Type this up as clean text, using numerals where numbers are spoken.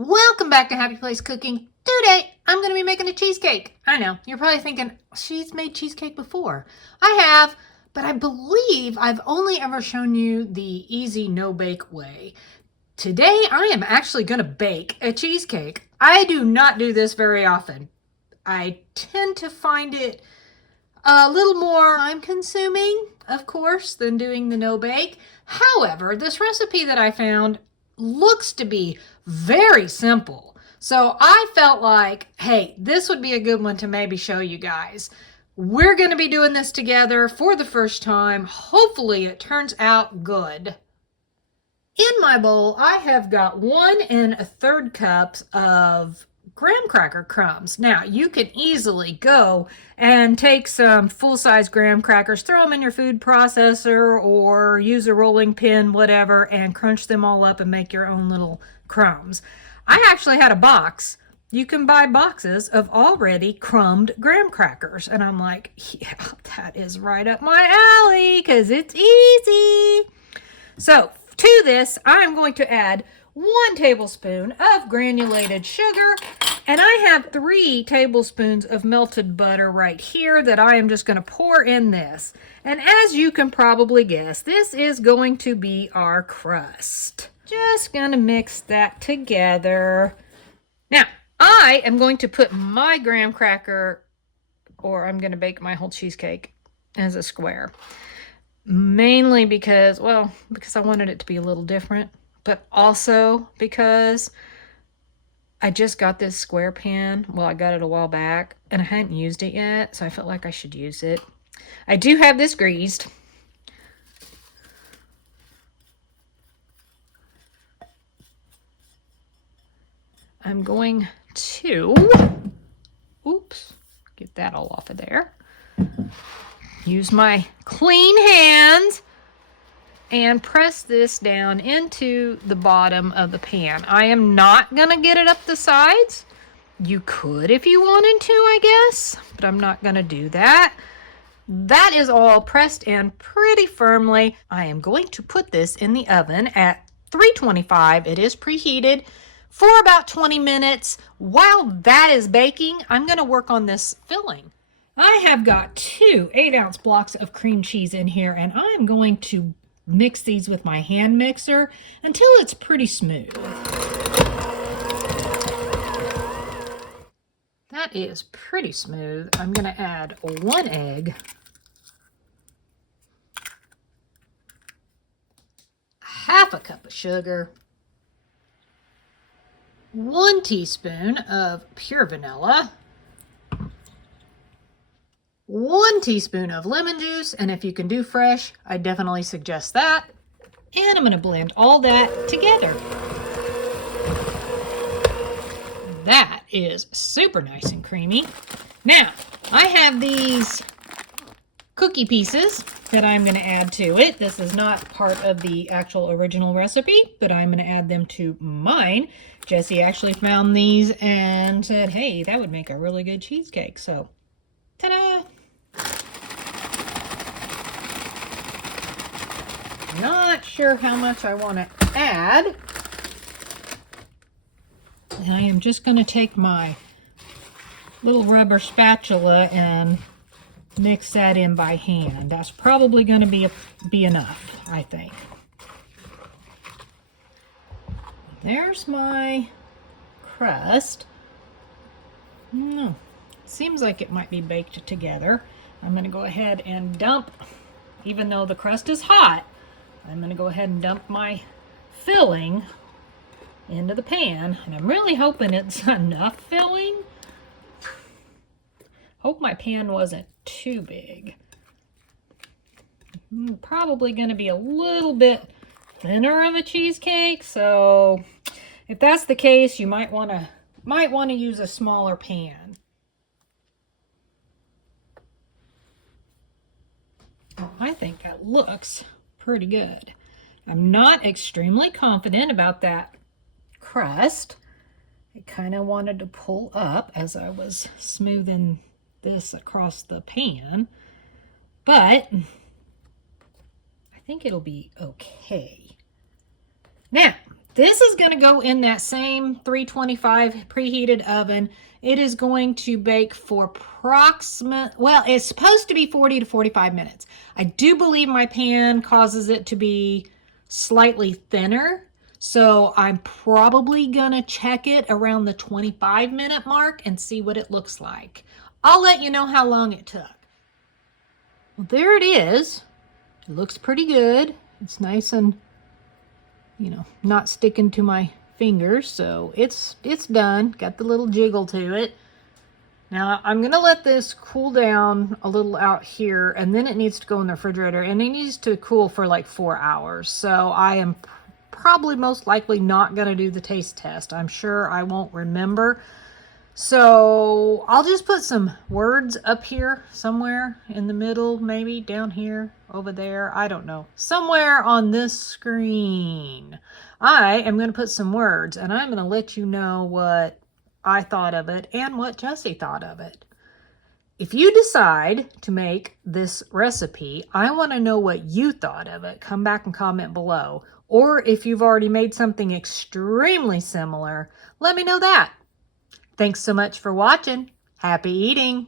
Welcome back to Happy Place Cooking. Today, I'm going to be making a cheesecake. I know, you're probably thinking, she's made cheesecake before. I have, but I believe I've only ever shown you the easy no-bake way. Today, I am actually going to bake a cheesecake. I do not do this very often. I tend to find it a little more time-consuming, of course, than doing the no-bake. However, this recipe that I found looks to be very simple. So I felt like, hey, this would be a good one to maybe show you guys. We're going to be doing this together for the first time. Hopefully it turns out good. In my bowl, I have got 1 1/3 cups of graham cracker crumbs. Now, you can easily go and take some full-size graham crackers, throw them in your food processor or use a rolling pin, whatever, and crunch them all up and make your own little crumbs. I actually had a box. You can buy boxes of already crumbed graham crackers. And I'm like, yeah, that is right up my alley because it's easy. So to this, I'm going to add 1 tablespoon of granulated sugar, and I have 3 tablespoons of melted butter right here that I am just going to pour in this. And as you can probably guess, this is going to be our crust. Just going to mix that together. Now, I am going to put my graham cracker, or I'm going to bake my whole cheesecake as a square. Mainly because, well, because I wanted it to be a little different, but also because I just got this square pan. Well, I got it a while back and I hadn't used it yet, so I felt like I should use it. I do have this greased. I'm going to, oops, get that all off of there. Use my clean hands and press this down into the bottom of the pan. I am not going to get it up the sides. You could if you wanted to, I guess, but I'm not going to do that. That is all pressed in pretty firmly. I am going to put this in the oven at 325. It is preheated for about 20 minutes. While that is baking, I'm going to work on this filling. I have got 2 8-ounce blocks of cream cheese in here, and I'm going to mix these with my hand mixer until it's pretty smooth. That is pretty smooth. I'm going to add 1 egg, half a cup of sugar, 1 teaspoon of pure vanilla, 1 teaspoon of lemon juice, and if you can do fresh, I definitely suggest that. And I'm going to blend all that together. That is super nice and creamy. Now, I have these cookie pieces that I'm going to add to it. This is not part of the actual original recipe, but I'm going to add them to mine. Jessie actually found these and said, hey, that would make a really good cheesecake. So, ta-da! Not sure how much I want to add. And I am just going to take my little rubber spatula and mix that in by hand. That's probably going to be enough, I think. There's my crust. Seems like it might be baked together. I'm going to go ahead and dump, even though the crust is hot, I'm going to go ahead and dump my filling into the pan. And I'm really hoping it's enough filling. Hope my pan wasn't too big. Probably going to be a little bit thinner of a cheesecake, so if that's the case, you might want to use a smaller pan. I think that looks pretty good. I'm not extremely confident about that crust. I kind of wanted to pull up as I was smoothing this across the pan, but I think it'll be okay. Now, This is going to go in that same 325 preheated oven. It is going to bake for well, it's supposed to be 40 to 45 minutes. I do believe my pan causes it to be slightly thinner, so I'm probably going to check it around the 25-minute mark and see what it looks like. I'll let you know how long it took. Well, there it is. It looks pretty good. It's nice and, not sticking to my fingers, so it's done. Got the little jiggle to it. Now I'm gonna let this cool down a little out here, and then it needs to go in the refrigerator, and it needs to cool for like 4 hours. So I am probably most likely not gonna do the taste test. I'm sure I won't remember. So I'll just put some words up here somewhere in the middle, maybe down here, over there. I don't know. Somewhere on this screen. I am going to put some words, and I'm going to let you know what I thought of it and what Jessie thought of it. If you decide to make this recipe, I want to know what you thought of it. Come back and comment below. Or if you've already made something extremely similar, let me know that. Thanks so much for watching. Happy eating!